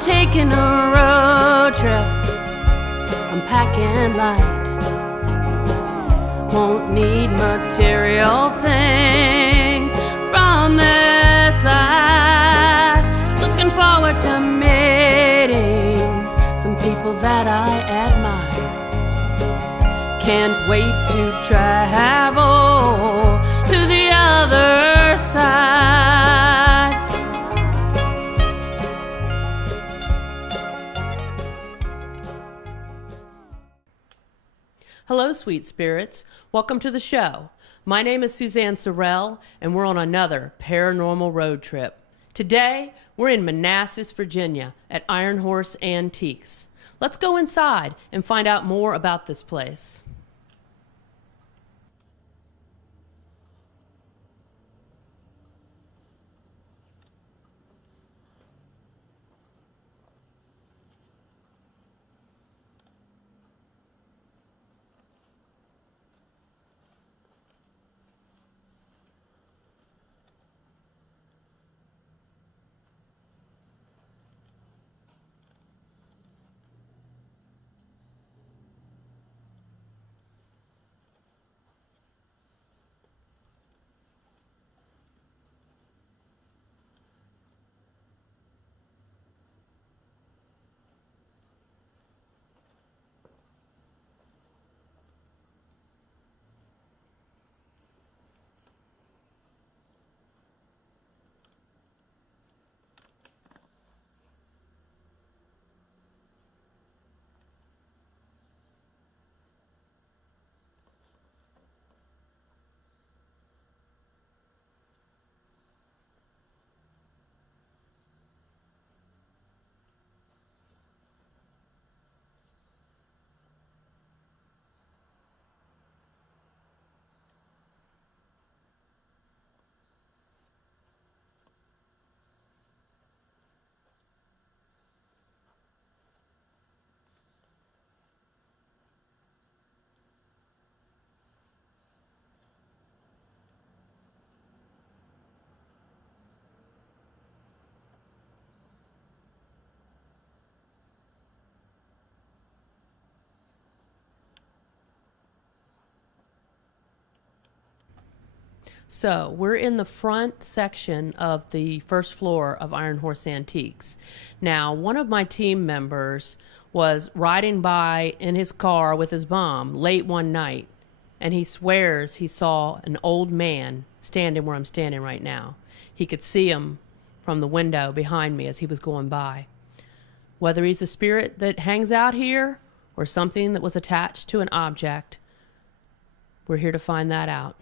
taking a road trip. I'm packing light. Won't need material things from this life. Looking forward to meeting some people that I admire. Can't wait to travel to the other side. Hello, sweet spirits. Welcome to the show. My name is Suzanne Sorrell, and we're on another paranormal road trip. Today, we're in Manassas, Virginia, at Iron Horse Antiques. Let's go inside and find out more about this place. So we're in the front section of the first floor of Iron Horse Antiques. Now, one of my team members was riding by in his car with his mom late one night, and he swears he saw an old man standing where I'm standing right now. He could see him from the window behind me as he was going by. Whether he's a spirit that hangs out here or something that was attached to an object, we're here to find that out.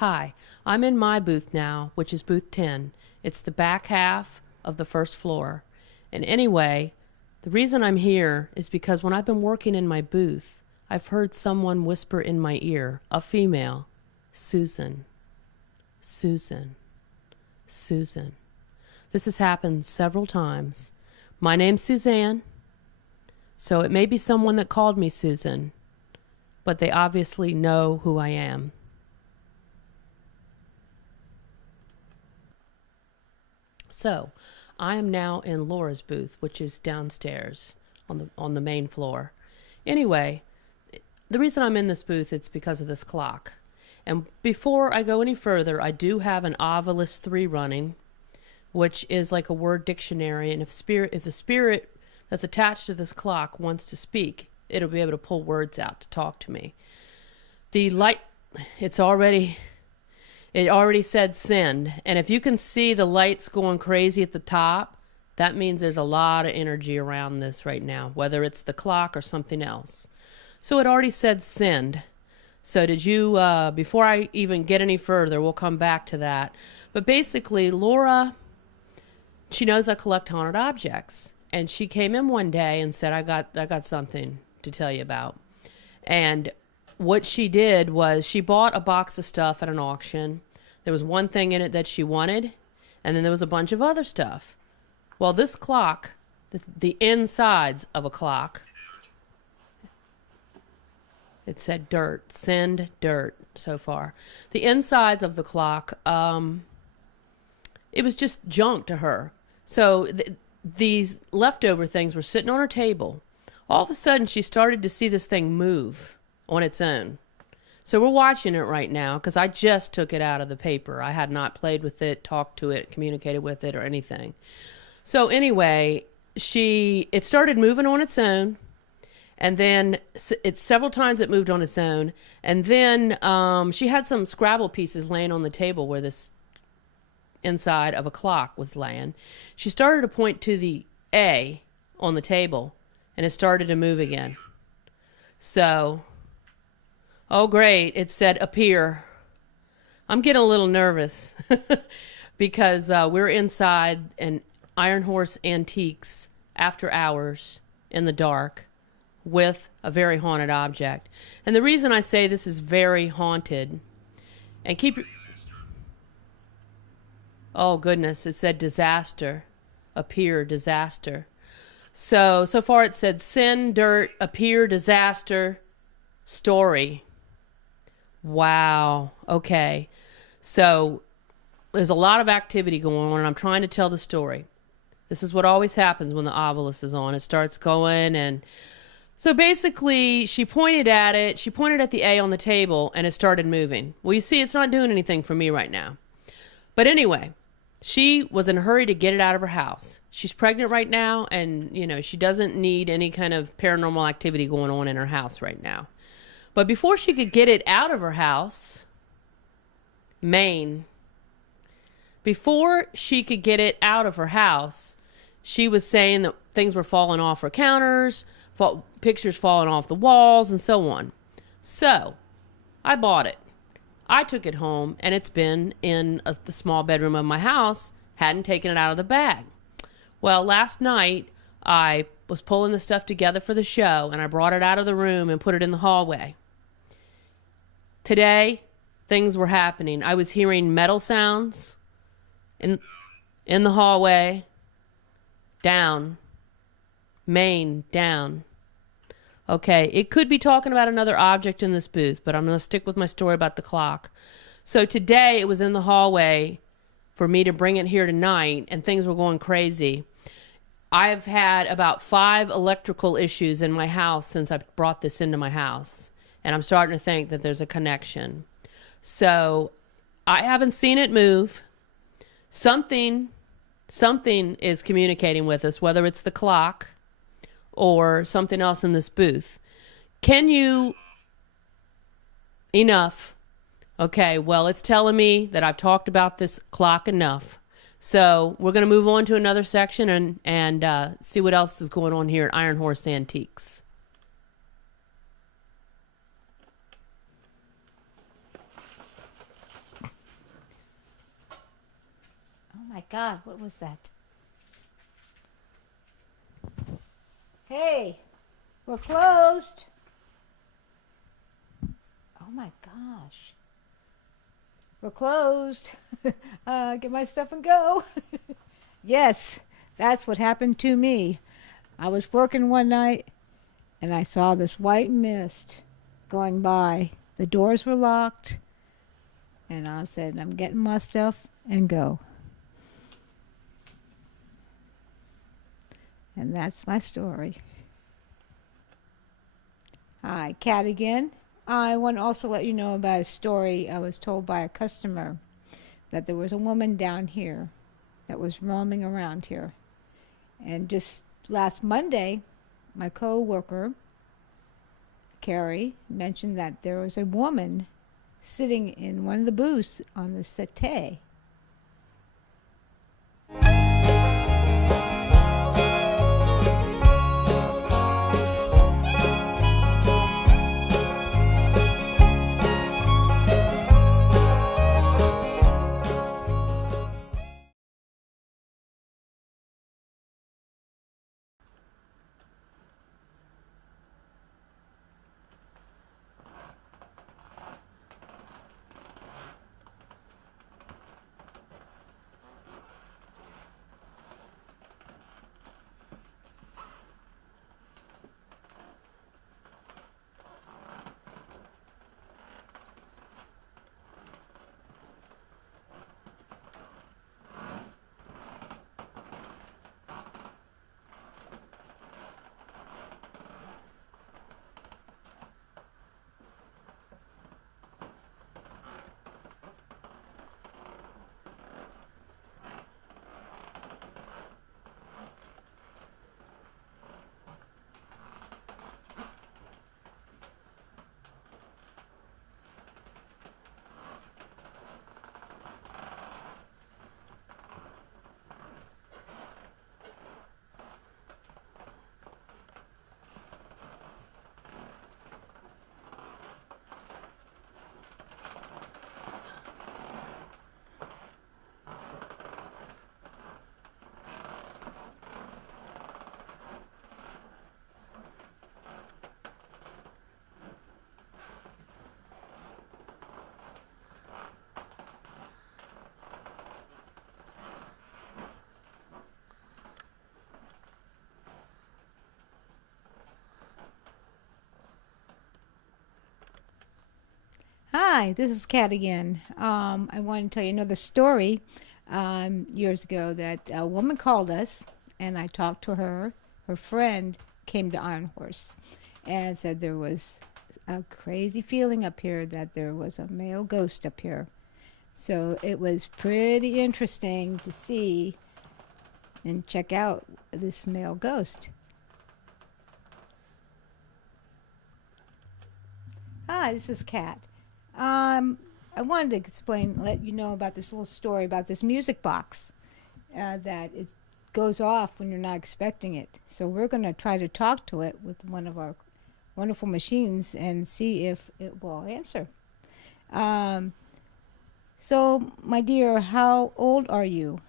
Hi, I'm in my booth now, which is booth 10. It's the back half of the first floor. And anyway, the reason I'm here is because when I've been working in my booth, I've heard someone whisper in my ear, a female, Susan, Susan, Susan. This has happened several times. My name's Suzanne, so it may be someone that called me Susan, but they obviously know who I am. So, I am now in Laura's booth, which is downstairs on the main floor. Anyway, the reason I'm in this booth is because of this clock. And before I go any further, I do have an Ovilus 3 running, which is like a word dictionary. And if a spirit that's attached to this clock wants to speak, it'll be able to pull words out to talk to me. The light, it already said send, and if you can see the lights going crazy at the top, that means there's a lot of energy around this right now, whether it's the clock or something else. So it already said send. So did you, before I even get any further, we'll come back to that. But basically, Laura, she knows I collect haunted objects, and she came in one day and said, I got something to tell you about. And what she did was she bought a box of stuff at an auction. There was one thing in it that she wanted, and then there was a bunch of other stuff. Well, this clock, the insides of a clock, it said dirt, send dirt so far. The insides of the clock, it was just junk to her. So these leftover things were sitting on her table. All of a sudden, she started to see this thing move on its own. So we're watching it right now because I just took it out of the paper. I had not played with it, talked to it, communicated with it, or anything. So anyway, it started moving on its own. And then several times it moved on its own. And then she had some Scrabble pieces laying on the table where this inside of a clock was laying. She started to point to the A on the table, and it started to move again. So, oh great, it said appear. I'm getting a little nervous because we're inside an Iron Horse Antiques after hours in the dark with a very haunted object. And the reason I say this is very haunted, and oh goodness, it said disaster, appear, disaster. So far it said sin, dirt, appear, disaster, story. Wow. Okay. So there's a lot of activity going on, and I'm trying to tell the story. This is what always happens when the obelisk is on. It starts going, and so basically she pointed at it. She pointed at the A on the table, and it started moving. Well, you see, it's not doing anything for me right now. But anyway, she was in a hurry to get it out of her house. She's pregnant right now, and, you know, she doesn't need any kind of paranormal activity going on in her house right now. But before she could get it out of her house, before she could get it out of her house, she was saying that things were falling off her counters, pictures falling off the walls, and so on. So I bought it. I took it home, and it's been in the small bedroom of my house. Hadn't taken it out of the bag. Well, last night I was pulling the stuff together for the show, and I brought it out of the room and put it in the hallway. Today, things were happening. I was hearing metal sounds in the hallway. Down. Main, down. Okay, it could be talking about another object in this booth, but I'm going to stick with my story about the clock. So today it was in the hallway for me to bring it here tonight, and things were going crazy. I've had about 5 electrical issues in my house since I brought this into my house, and I'm starting to think that there's a connection. So I haven't seen it move. Something is communicating with us, whether it's the clock or something else in this booth. Can you... Enough. Okay, well, it's telling me that I've talked about this clock enough. So we're going to move on to another section and see what else is going on here at Iron Horse Antiques. Oh my God, what was that? Hey, we're closed. Oh my gosh. We're closed. Get my stuff and go. Yes, that's what happened to me. I was working one night and I saw this white mist going by. The doors were locked and I said, I'm getting my stuff and go. And that's my story. Hi, Kat again. I want to also let you know about a story I was told by a customer that there was a woman down here that was roaming around here. And just last Monday, my co-worker, Carrie, mentioned that there was a woman sitting in one of the booths on the settee. Hi, this is Kat again. I want to tell you another story. Years ago, that a woman called us, and I talked to her. Her friend came to Iron Horse and said there was a crazy feeling up here, that there was a male ghost up here. So it was pretty interesting to see and check out this male ghost. Hi, this is Kat. I wanted to let you know about this little story about this music box that it goes off when you're not expecting it. So we're going to try to talk to it with one of our wonderful machines and see if it will answer. So, my dear, how old are you?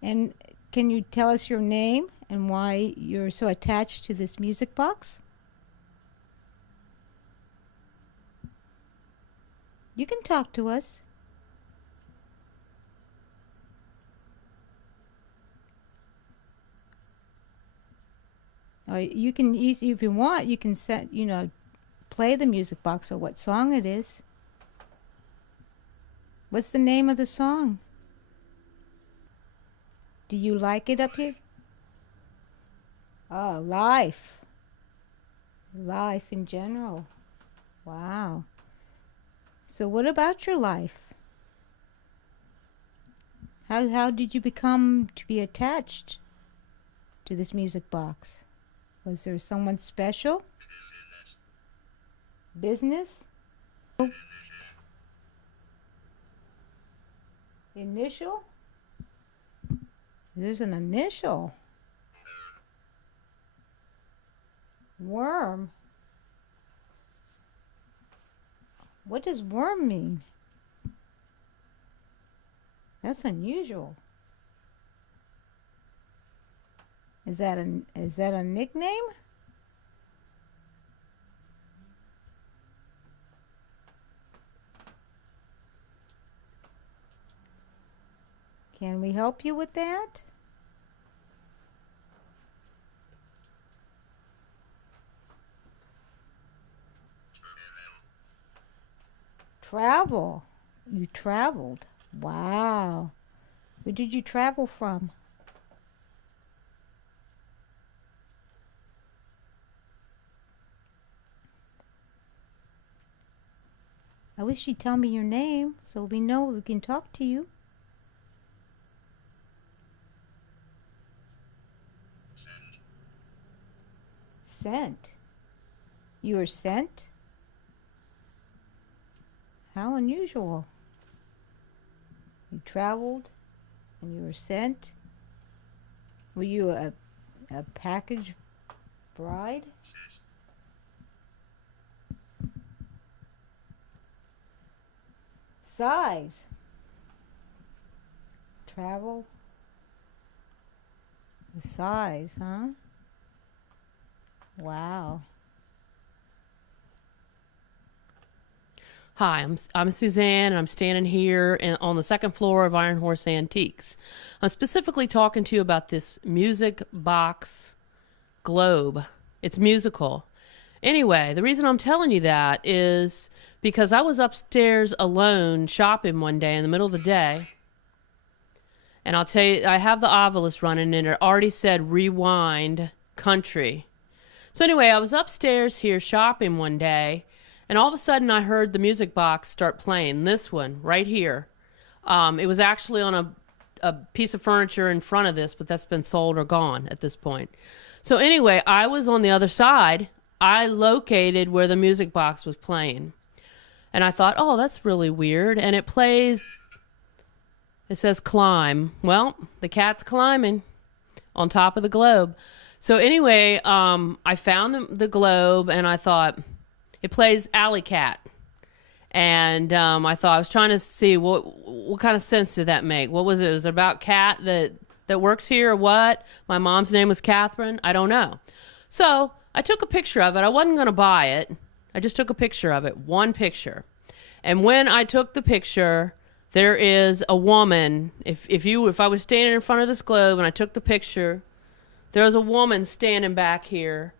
And can you tell us your name and why you're so attached to this music box? You can talk to us. Or you can use, if you want, you can play the music box or what song it is. What's the name of the song? Do you like it up here? Oh, life. Life in general. Wow. So what about your life? How did you become to be attached to this music box? Was there someone special? Business? Initial? There's an initial. Worm. What does worm mean? That's unusual. Is that a nickname? Can we help you with that? Travel. You traveled. Wow. Where did you travel from? I wish you'd tell me your name so we know we can talk to you. Sent. You were sent? How unusual. You traveled and you were sent. Were you a package bride? Size. Travel. The size, huh? Wow. Hi, I'm Suzanne, and I'm standing here on the second floor of Iron Horse Antiques. I'm specifically talking to you about this music box globe. It's musical. Anyway, the reason I'm telling you that is because I was upstairs alone shopping one day in the middle of the day, and I'll tell you, I have the Ovilus running, and it already said rewind country. So anyway, I was upstairs here shopping one day, and all of a sudden I heard the music box start playing. This one right here. It was actually on a piece of furniture in front of this, but that's been sold or gone at this point. So anyway, I was on the other side. I located where the music box was playing. And I thought, oh, that's really weird. And it plays, it says climb. Well, the cat's climbing on top of the globe. So anyway, I found the globe, and I thought, it plays Alley Cat. And I thought, I was trying to see what kind of sense did that make? What was it? Was it about Cat that works here or what? My mom's name was Catherine? I don't know. So I took a picture of it. I wasn't going to buy it. I just took a picture of it, one picture. And when I took the picture, there is a woman. If I was standing in front of this globe and I took the picture, there was a woman standing back here.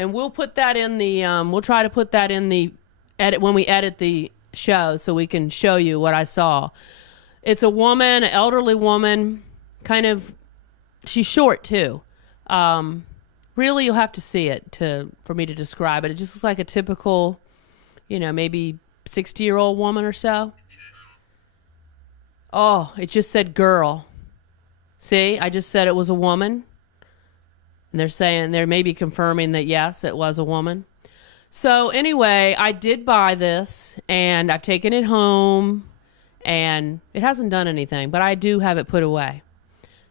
And we'll put that in the, we'll try to put that in the edit when we edit the show so we can show you what I saw. It's a woman, an elderly woman, kind of, she's short too. Really, you'll have to see it for me to describe it. It just looks like a typical, maybe 60-year-old woman or so. Oh, it just said girl. See, I just said it was a woman. And they're maybe confirming that, yes, it was a woman. So anyway, I did buy this, and I've taken it home, and it hasn't done anything, but I do have it put away.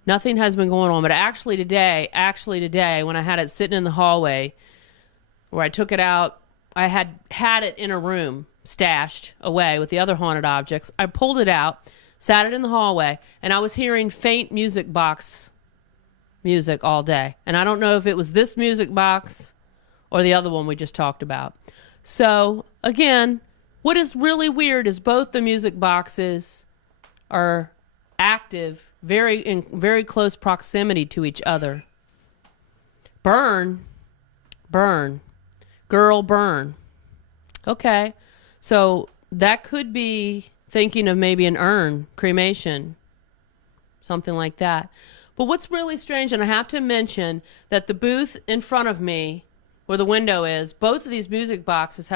Nothing has been going on, but actually today, when I had it sitting in the hallway, where I took it out, I had it in a room, stashed away with the other haunted objects. I pulled it out, sat it in the hallway, and I was hearing faint music box music all day. And I don't know if it was this music box or the other one we just talked about. So, again, what is really weird is both the music boxes are active, in very close proximity to each other. Burn. Girl, burn. Okay. So that could be thinking of maybe an urn, cremation, something like that. But what's really strange, and I have to mention that the booth in front of me, where the window is, both of these music boxes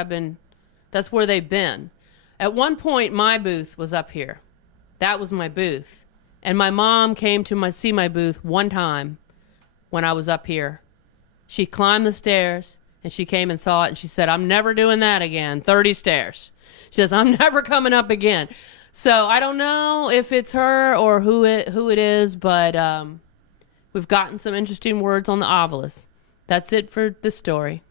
that's where they've been. At one point, my booth was up here. That was my booth. And my mom came to see my booth one time when I was up here. She climbed the stairs, and she came and saw it, and she said, I'm never doing that again. 30 stairs. She says, I'm never coming up again. So I don't know if it's her or who it is, but we've gotten some interesting words on the obelisk. That's it for this story.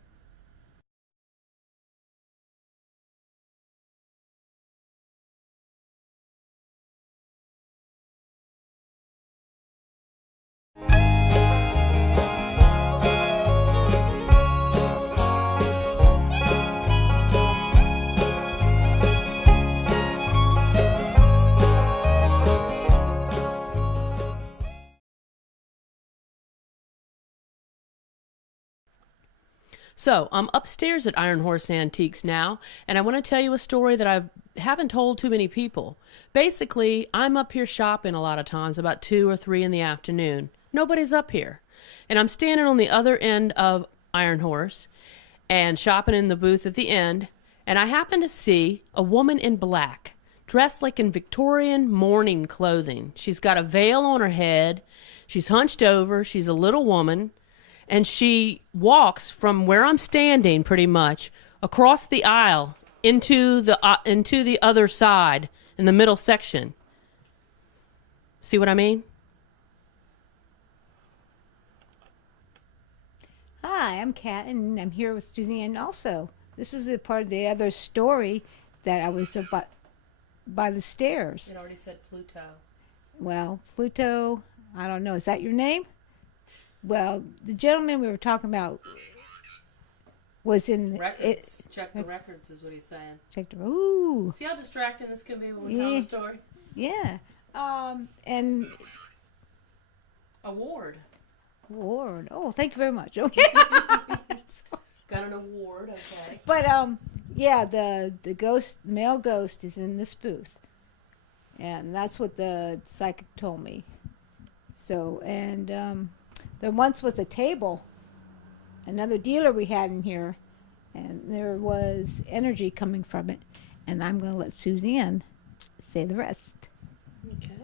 So I'm upstairs at Iron Horse Antiques now, and I want to tell you a story that I haven't told too many people. Basically, I'm up here shopping a lot of times about 2 or 3 in the afternoon. Nobody's up here. And I'm standing on the other end of Iron Horse and shopping in the booth at the end, and I happen to see a woman in black, dressed like in Victorian mourning clothing. She's got a veil on her head. She's hunched over. She's a little woman. And she walks from where I'm standing pretty much across the aisle into the other side in the middle section. See what I mean? Hi, I'm Kat, and I'm here with Suzanne also. This is the part of the other story that I was about by the stairs. It already said Pluto. Well, Pluto, I don't know. Is that your name? Well, the gentleman we were talking about was in records. Check the records is what he's saying. Check the ooh. See how distracting this can be when we tell the story? Yeah. And award. Oh, thank you very much. Okay. Got an award, okay. But yeah, the male ghost is in this booth. And that's what the psychic told me. So, and there once was a table, another dealer we had in here, and there was energy coming from it. And I'm going to let Suzanne say the rest. Okay.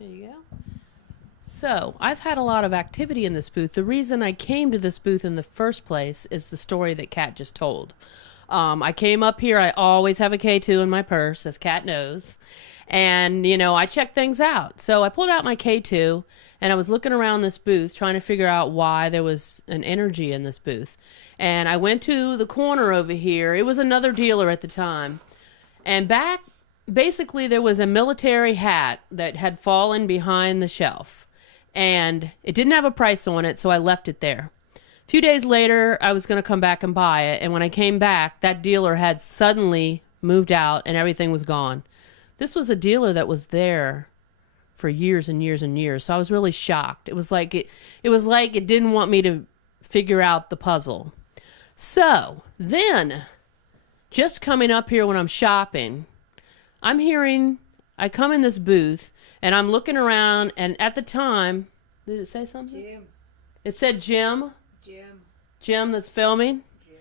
There you go. So, I've had a lot of activity in this booth. The reason I came to this booth in the first place is the story that Kat just told. I came up here. I always have a K2 in my purse, as Kat knows. And, I check things out. So I pulled out my K2, and I was looking around this booth trying to figure out why there was an energy in this booth. And I went to the corner over here. It was another dealer at the time. And basically there was a military hat that had fallen behind the shelf. And it didn't have a price on it, so I left it there. A few days later, I was going to come back and buy it. And when I came back, that dealer had suddenly moved out and everything was gone. This was a dealer that was there for years and years and years. So I was really shocked. It was like it didn't want me to figure out the puzzle. So then, just coming up here when I'm shopping, I'm hearing, I come in this booth and I'm looking around, and at the time, did it say something? Jim. It said Jim. Jim. Jim that's filming? Jim.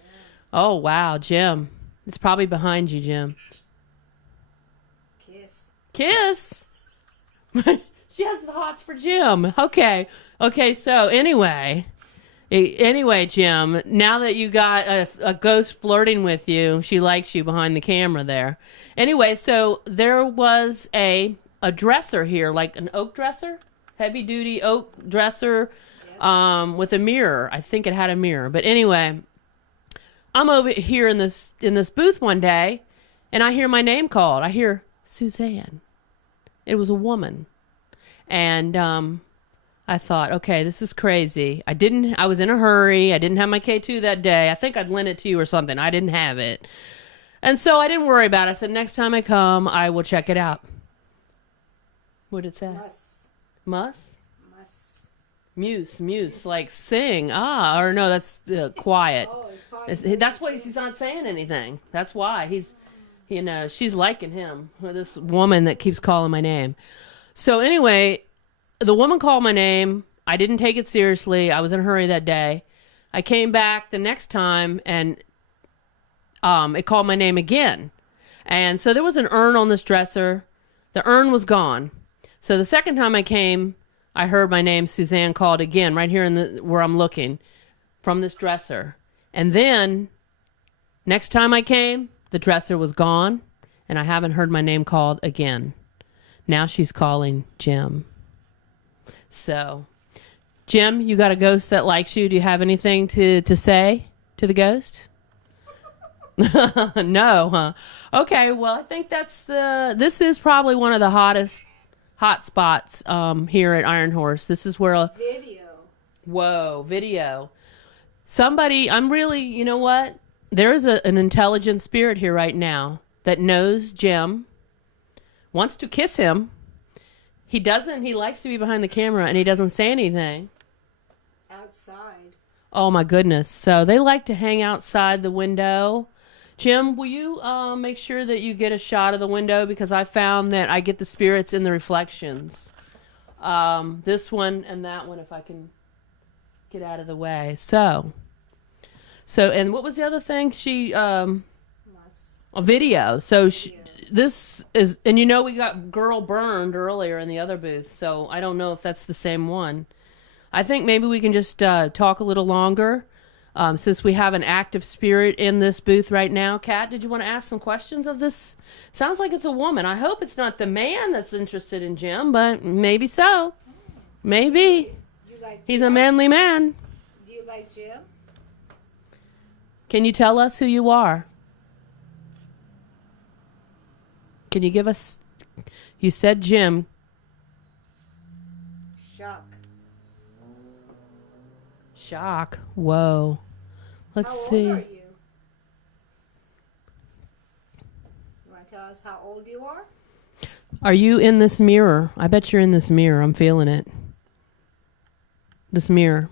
Oh, wow, Jim. It's probably behind you, Jim. Kiss. Kiss? She has the hots for Jim. Okay. Okay, so anyway, Jim, now that you got a ghost flirting with you, she likes you behind the camera there. Anyway, so there was a dresser here, like an oak dresser, heavy duty oak dresser, yes. With a mirror. I think it had a mirror. But anyway, I'm over here in this booth one day, and I hear my name called. I hear Suzanne. It was a woman. And I thought, okay, this is crazy. I was in a hurry. I didn't have my K2 that day. I think I'd lent it to you or something. I didn't have it. And so I didn't worry about it. I said, next time I come, I will check it out. What did it say? Muss? Muse, like sing. Or no, that's quiet. That's why he's not saying anything. That's why she's liking him, or this woman that keeps calling my name. So anyway, the woman called my name. I didn't take it seriously. I was in a hurry that day. I came back the next time, and it called my name again. And so there was an urn on this dresser. The urn was gone. So the second time I came, I heard my name, Suzanne, called again, right here where I'm looking, from this dresser. And then, next time I came, the dresser was gone, and I haven't heard my name called again. Now she's calling Jim. So, Jim, you got a ghost that likes you. Do you have anything to say to the ghost? No, huh? Okay, well, I think this is probably one of the hot spots here at Iron Horse. This is where video. Somebody, you know what? There is an intelligent spirit here right now that knows Jim, wants to kiss him. He likes to be behind the camera, and he doesn't say anything. Outside. Oh, my goodness. So they like to hang outside the window. Jim, will you make sure that you get a shot of the window? Because I found that I get the spirits in the reflections. This one and that one, if I can get out of the way. So, and what was the other thing? A video. So this is, and we got Girl Burned earlier in the other booth. So I don't know if that's the same one. I think maybe we can just talk a little longer. Since we have an active spirit in this booth right now. Kat, did you want to ask some questions of this? Sounds like it's a woman. I hope it's not the man that's interested in Jim, but maybe so. Maybe. He's a manly man. Do you like Jim? Can you tell us who you are? Can you give us... You said Jim. Shock. Whoa. Let's see. How old are you? You want to tell us how old you are? Are you in this mirror? I bet you're in this mirror. I'm feeling it. This mirror.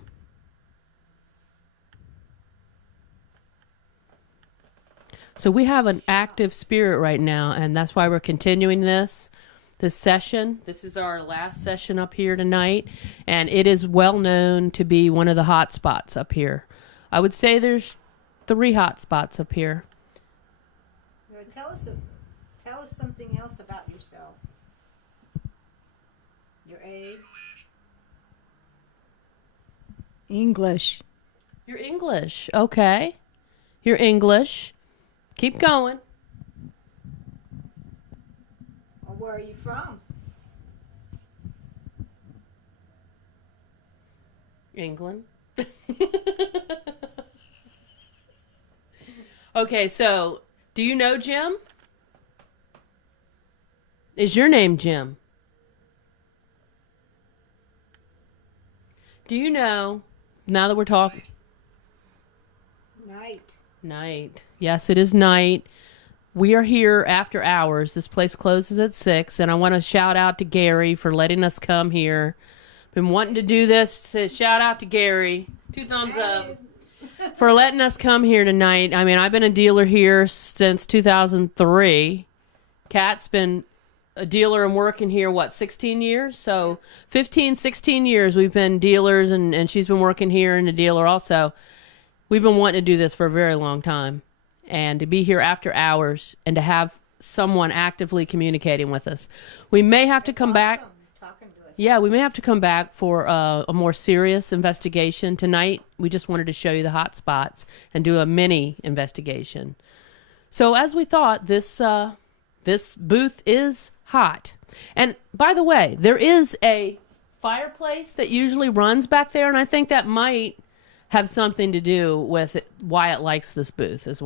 So we have an active spirit right now, and that's why we're continuing this session. This is our last session up here tonight, and it is well known to be one of the hot spots up here. I would say there's 3 hot spots up here. Tell us something else about yourself. Your age. English. You're English. Okay. You're English. Keep going. Where are you from? England. Okay, so do you know Jim? Is your name Jim? Do you know, now that we're talking? Night. Yes, it is night. We are here after hours. This place closes at 6, and I want to shout out to Gary for letting us come here. Been wanting to do this. So shout out to Gary. 2 thumbs up. for letting us come here tonight. I mean, I've been a dealer here since 2003. Kat's been a dealer and working here, 16 years? So 15, 16 years we've been dealers, and she's been working here and a dealer also. We've been wanting to do this for a very long time. And to be here after hours and to have someone actively communicating with us. We may have to come back. Talking to us. Yeah, we may have to come back for a more serious investigation. Tonight, we just wanted to show you the hot spots and do a mini investigation. So as we thought, this booth is hot. And by the way, there is a fireplace that usually runs back there, and I think that might have something to do with why it likes this booth as well.